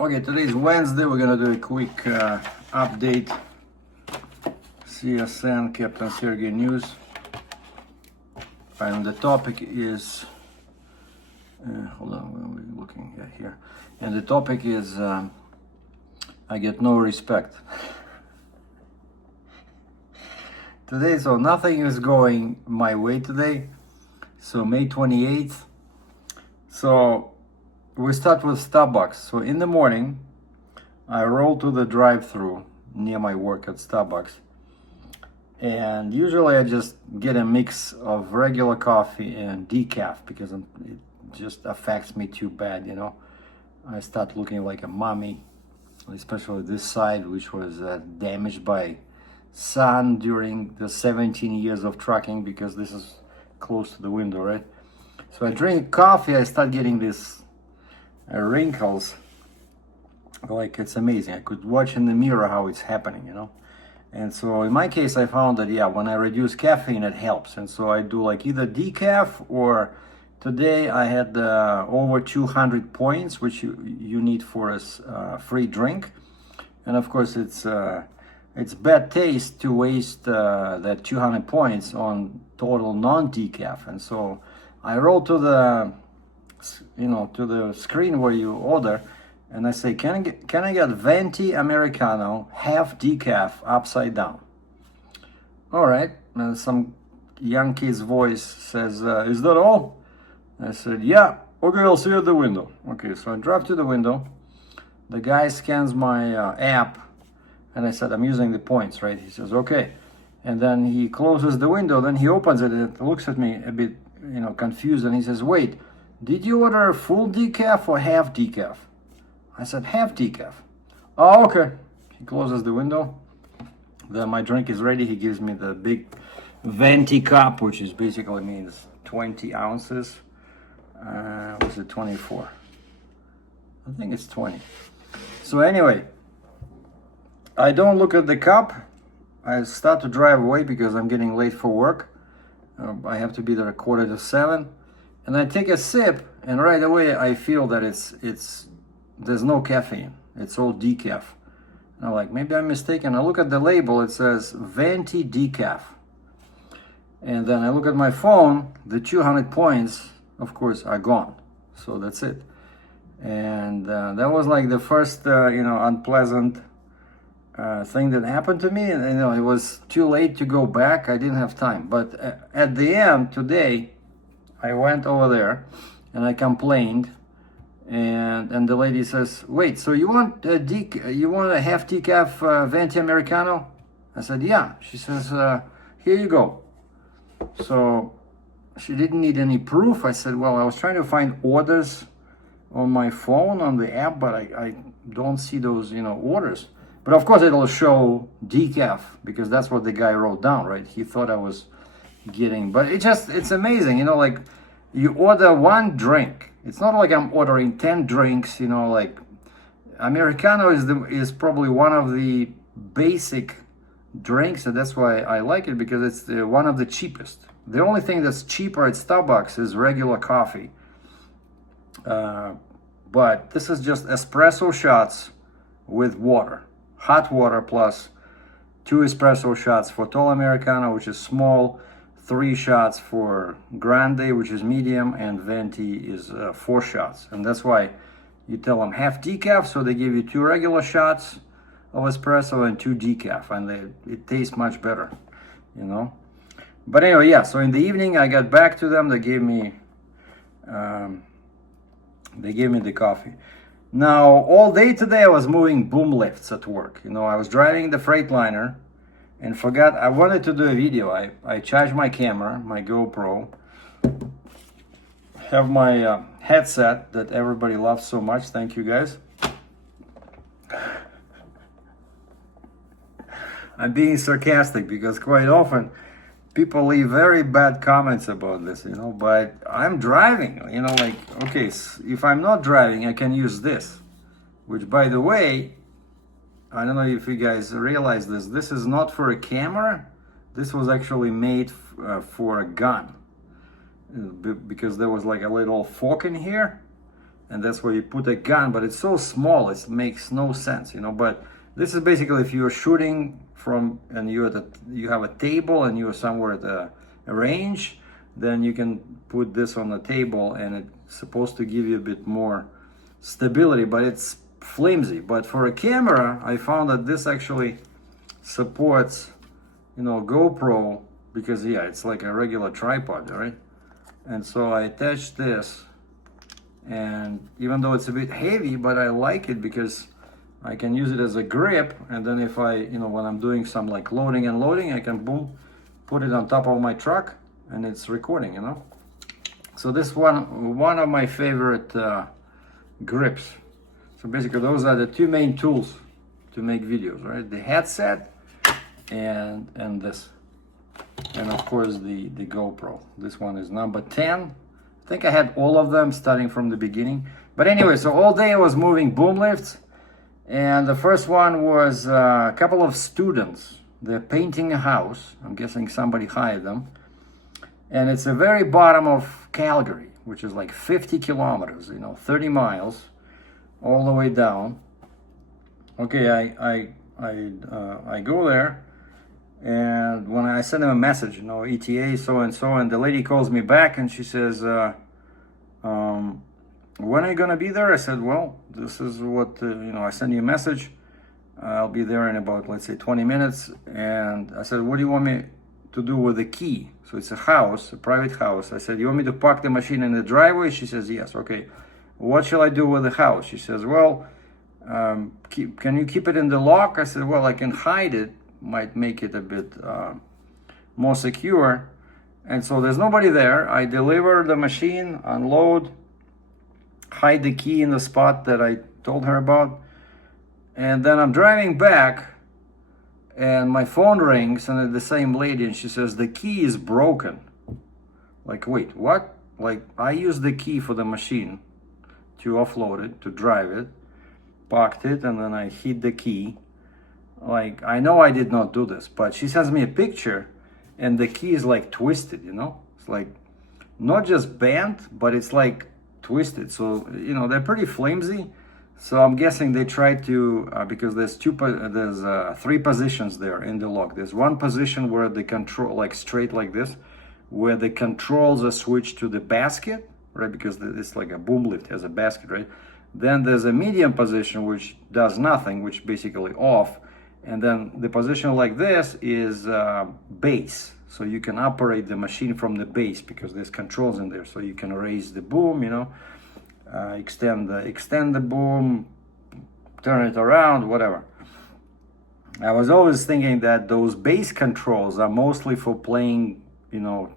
Okay, today is Wednesday. We're gonna do a quick update. CSN, Captain Sergey News. And the topic is, hold on, where are we looking at here? And the topic is, I get no respect. Today, so nothing is going my way today. So May 28th. So we start with Starbucks. So in the morning, I roll to the drive-through near my work at Starbucks. And usually I just get a mix of regular coffee and decaf because it just affects me too bad, you know. I start looking like a mummy, especially this side, which was damaged by sun during the 17 years of trucking, because this is close to the window, right? So I drink coffee, I start getting these wrinkles. Like, it's amazing. I could watch in the mirror how it's happening, you know. And so in my case, I found that, yeah, when I reduce caffeine, it helps. And so I do like either decaf, or today I had over 200 points, which you need for a free drink. And of course, it's bad taste to waste that 200 points on total non-decaf. And so I roll to the, to the screen where you order, and I say, can I get venti americano, half decaf, upside down? All right. And some young kid's voice says, is that all? I said, yeah. Okay, I'll see you at the window. Okay, so I drive to the window. The guy scans my app, and I said, I'm using the points, right? He says, okay. And then he closes the window, then he opens it, and looks at me a bit, confused, and he says, wait, did you order full decaf or half decaf? I said, half decaf. Oh, okay. He closes the window. Then my drink is ready. He gives me the big venti cup, which is basically means 20 ounces. Was it 24? I think it's 20. So anyway, I don't look at the cup. I start to drive away because I'm getting late for work. I have to be there at 6:45. And I take a sip, and right away I feel that there's no caffeine. It's all decaf. And I'm like, maybe I'm mistaken. I look at the label, it says venti decaf. And then I look at my phone, the 200 points, of course, are gone. So that's it. And that was like the first, unpleasant thing that happened to me. And, it was too late to go back. I didn't have time. But at the end, today, I went over there and I complained. And the lady says, wait, so you want a half decaf venti americano? I said, yeah. She says, here you go. So she didn't need any proof. I said, well, I was trying to find orders on my phone on the app, but I don't see those orders. But of course it'll show decaf, because that's what the guy wrote down, right? He thought I was getting, but it's amazing, like you order one drink. It's not like I'm ordering 10 drinks, like Americano is probably one of the basic drinks, and that's why I like it, because it's one of the cheapest. The only thing that's cheaper at Starbucks is regular coffee. But this is just espresso shots with water, hot water, plus 2 espresso shots for tall Americano, which is small, 3 shots for grande, which is medium, and venti is 4 shots. And that's why you tell them half decaf, so they give you 2 regular shots of espresso and 2 decaf, and it tastes much better, But anyway, yeah, so in the evening I got back to them. They gave me the coffee. Now, all day today I was moving boom lifts at work. I was driving the Freightliner and forgot I wanted to do a video. I charged my camera, my GoPro, have my headset that everybody loves so much. Thank you, guys. I'm being sarcastic because quite often people leave very bad comments about this, but I'm driving, okay, if I'm not driving, I can use this, which, by the way, I don't know if you guys realize this. This is not for a camera. This was actually made for a gun, because there was like a little fork in here, and that's where you put a gun, but it's so small, it makes no sense, you know. But this is basically if you're shooting from, and you have a table and you're somewhere at a range, then you can put this on the table, and it's supposed to give you a bit more stability, but it's flimsy. But for a camera, I found that this actually supports, you know, GoPro, because yeah, it's like a regular tripod, right? And so I attached this, and even though it's a bit heavy, but I like it because I can use it as a grip, and then if I, you know, when I'm doing some like loading and loading, I can boom, put it on top of my truck, and it's recording, you know. So this one of my favorite grips. So basically those are the two main tools to make videos, right? The headset and this, and of course the GoPro. This one is number 10. I think I had all of them starting from the beginning. But anyway, so all day I was moving boom lifts, and the first one was a couple of students. They're painting a house. I'm guessing somebody hired them. And it's the very bottom of Calgary, which is like 50 kilometers, you know, 30 miles, all the way down. Okay, I go there, and when I send them a message, you know, ETA so and so, and the lady calls me back and she says, when are you gonna be there? I said, well, this is what, you know, I send you a message. I'll be there in about, let's say, 20 minutes. And I said, what do you want me to do with the key? So it's a house, a private house. I said, you want me to park the machine in the driveway? She says, yes. Okay, what shall I do with the house? She says, well, can you keep it in the lock? I said, well, I can hide it, might make it a bit more secure. And so there's nobody there. I deliver the machine, unload, hide the key in the spot that I told her about, and then I'm driving back, and my phone rings, and it's the same lady, and she says, the key is broken. Like, wait, what? Like, I used the key for the machine to offload it, to drive it, parked it, and then I hid the key. Like, I know I did not do this, but she sends me a picture, and the key is like twisted, you know? It's like, not just bent, but it's like twisted. So, you know, they're pretty flimsy. So I'm guessing they tried to, because there's three positions there in the lock. There's one position where the control, like straight like this, where the controls are switched to the basket, right? Because it's like a boom lift has a basket, right? Then there's a medium position which does nothing, which basically off. And then the position like this is base. So you can operate the machine from the base because there's controls in there. So you can raise the boom, you know, extend the boom, turn it around, whatever. I was always thinking that those base controls are mostly for playing, you know,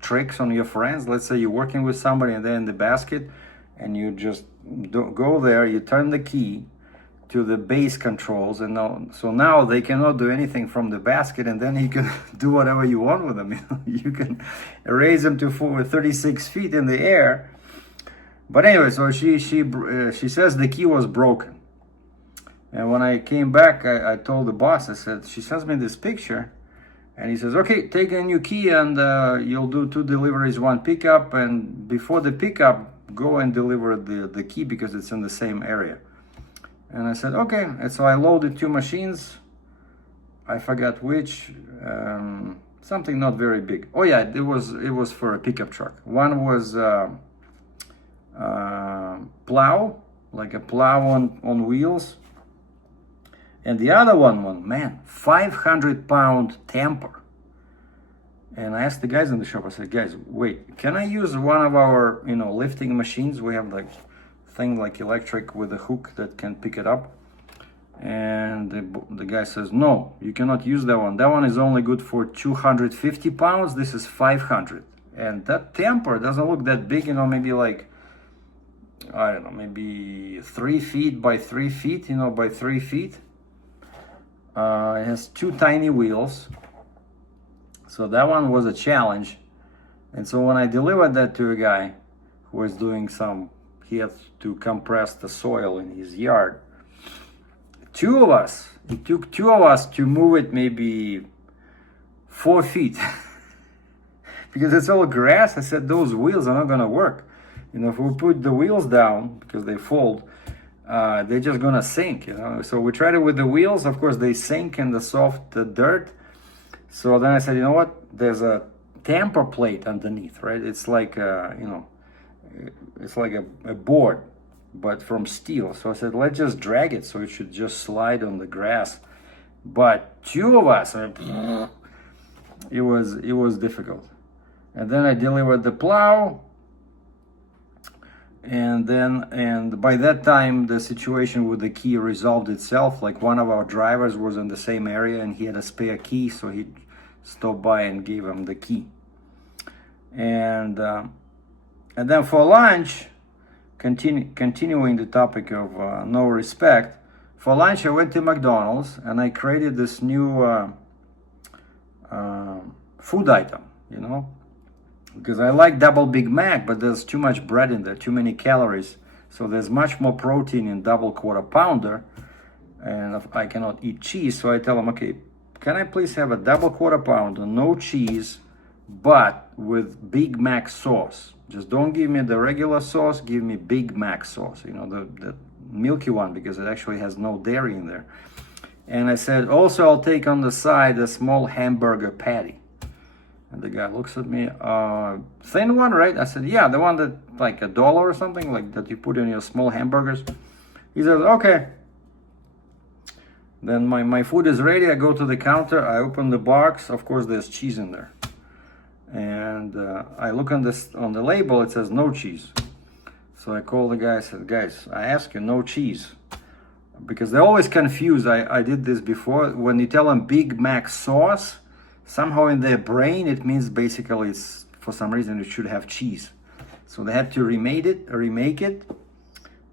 tricks on your friends. Let's say you're working with somebody and they're in the basket, and you just go there, you turn the key to the base controls, and so now they cannot do anything from the basket, and then you can do whatever you want with them. You know? You can raise them to 36 feet in the air. But anyway, so she says the key was broken. And when I came back, I told the boss, I said, she sends me this picture, and he says, okay, take a new key, and you'll do 2 deliveries, 1 pickup, and before the pickup, go and deliver the key because it's in the same area. And I said, okay. And so I loaded 2 machines. I forgot which, something not very big. Oh yeah, it was for a pickup truck. One was plow, like a plow on wheels. And the other one, man, 500-pound tamper. And I asked the guys in the shop, I said, guys, wait, can I use one of our, you know, lifting machines? We have like thing like electric with a hook that can pick it up. And the guy says, no, you cannot use that one. That one is only good for 250 pounds. This is 500. And that tamper doesn't look that big, you know, maybe like, I don't know, maybe 3 feet by 3 feet, you know, by 3 feet. It has 2 tiny wheels. So that one was a challenge. And so when I delivered that to a guy who was doing he had to compress the soil in his yard. It took 2 of us to move it maybe 4 feet. Because it's all grass. I said, those wheels are not gonna work. You know, if we put the wheels down because they fold, they're just gonna sink, you know. So we tried it with the wheels. Of course, they sink in the soft dirt. So then I said, you know what? There's a tamper plate underneath, right? It's like it's like a board, but from steel. So I said, let's just drag it, so it should just slide on the grass. But two of us, it was difficult. And then I delivered the plow, and by that time the situation with the key resolved itself. Like, one of our drivers was in the same area and he had a spare key, so he stopped by and gave him the key. And then for lunch, continuing the topic of no respect, for lunch I went to McDonald's and I created this new food item, you know, because I like double Big Mac, but there's too much bread in there, too many calories. So there's much more protein in double quarter pounder, and I cannot eat cheese. So I tell them, okay, can I please have a double quarter pounder, no cheese, but with Big Mac sauce? Just don't give me the regular sauce, give me Big Mac sauce, you know, the milky one, because it actually has no dairy in there. And I said, also I'll take on the side a small hamburger patty. And the guy looks at me, thin one, right? I said, yeah, the one that like $1 or something, like that you put in your small hamburgers. He says, okay. Then my food is ready. I go to the counter, I open the box. Of course, there's cheese in there. And I look on the label, it says no cheese. So I call the guy, I said, guys, I ask you, no cheese. Because they're always confused. I did this before. When you tell them Big Mac sauce, somehow in their brain it means basically it's, for some reason, it should have cheese. So they had to remake it.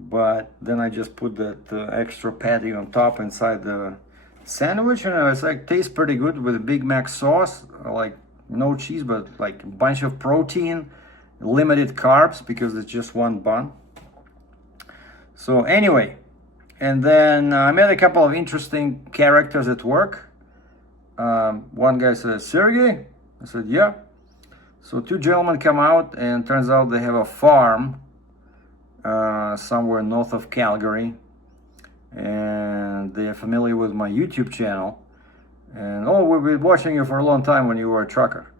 But then I just put that extra patty on top inside the sandwich, and it's like, tastes pretty good with a Big Mac sauce. Like, no cheese, but like a bunch of protein, limited carbs because it's just one bun. So anyway, and then I met a couple of interesting characters at work. One guy says, Sergey? I said, yeah. So two gentlemen come out, and turns out they have a farm somewhere north of Calgary, and they are familiar with my YouTube channel. And, oh, we've been watching you for a long time when you were a trucker.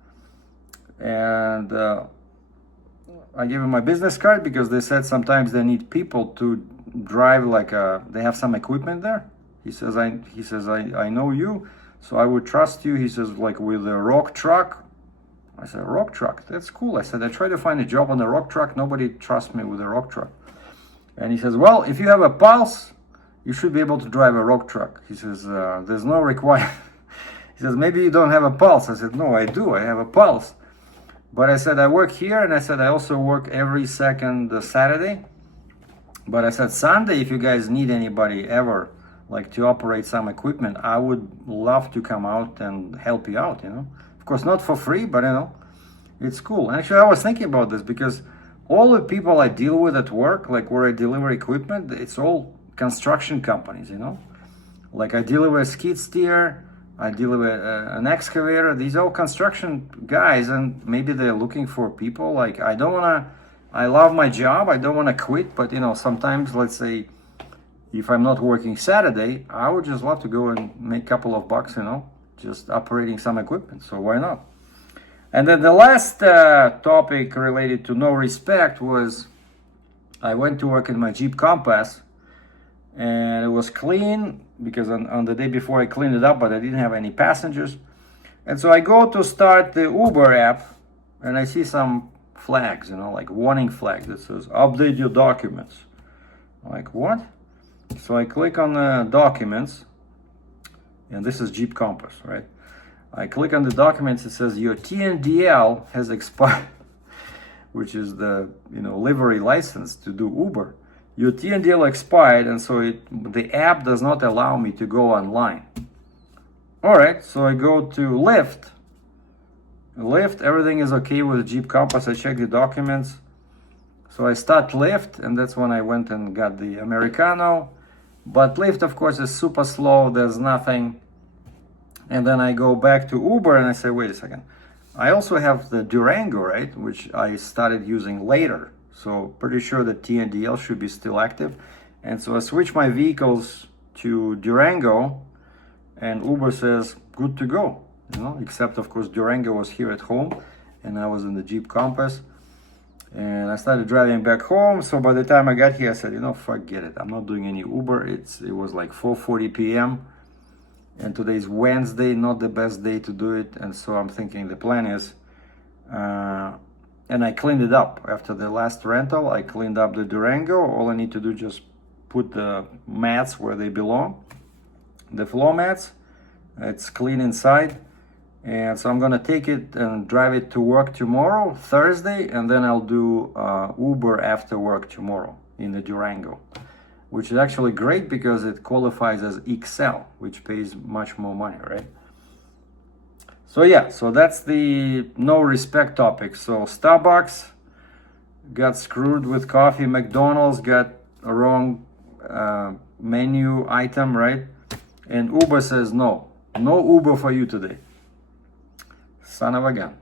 And I gave him my business card because they said sometimes they need people to drive, like they have some equipment there. He says, I know you, so I would trust you. He says, like, with a rock truck. I said, rock truck? That's cool. I said, I tried to find a job on a rock truck. Nobody trusts me with a rock truck. And he says, well, if you have a pulse, you should be able to drive a rock truck. He says, there's no requirement. He says, maybe you don't have a pulse. I said, no, I do. I have a pulse. But I said, I work here, and I said, I also work every second Saturday. But I said, Sunday, if you guys need anybody ever, like, to operate some equipment, I would love to come out and help you out, you know. Of course, not for free, but, you know, it's cool. And actually, I was thinking about this because all the people I deal with at work, like where I deliver equipment, it's all construction companies, you know. Like, I deliver a skid steer, I deal with an excavator. These are all construction guys, and maybe they're looking for people. Like, I love my job, I don't want to quit, but, you know, sometimes, let's say, if I'm not working Saturday, I would just love to go and make a couple of bucks, you know, just operating some equipment, so why not? And then the last topic related to no respect was, I went to work in my Jeep Compass, and it was clean, because on the day before I cleaned it up, but I didn't have any passengers. And so I go to start the Uber app, and I see some flags, you know, like warning flag that says, update your documents. I'm like, what? So I click on the documents, and this is Jeep Compass, right? I click on the documents, it says your TNDL has expired, which is the, you know, livery license to do Uber. Your TNDL expired, and so the app does not allow me to go online. All right, so I go to Lyft. Lyft, everything is okay with the Jeep Compass. I check the documents. So I start Lyft, and that's when I went and got the Americano. But Lyft, of course, is super slow. There's nothing. And then I go back to Uber, and I say, wait a second. I also have the Durango, right, which I started using later. So pretty sure that TNDL should be still active. And so I switched my vehicles to Durango, and Uber says good to go, except of course Durango was here at home and I was in the Jeep Compass. And I started driving back home. So by the time I got here, I said, forget it. I'm not doing any Uber. It was like 4:40 p.m. and today's Wednesday, not the best day to do it. And so I'm thinking the plan is, and I cleaned it up after the last rental. I cleaned up the Durango. All I need to do is just put the mats where they belong, the floor mats. It's clean inside. And so I'm gonna take it and drive it to work tomorrow, Thursday, and then I'll do Uber after work tomorrow in the Durango, which is actually great because it qualifies as XL, which pays much more money, right? So yeah, so that's the no respect topic. So Starbucks got screwed with coffee, McDonald's got a wrong menu item, right? And Uber says no Uber for you today. Son of a gun.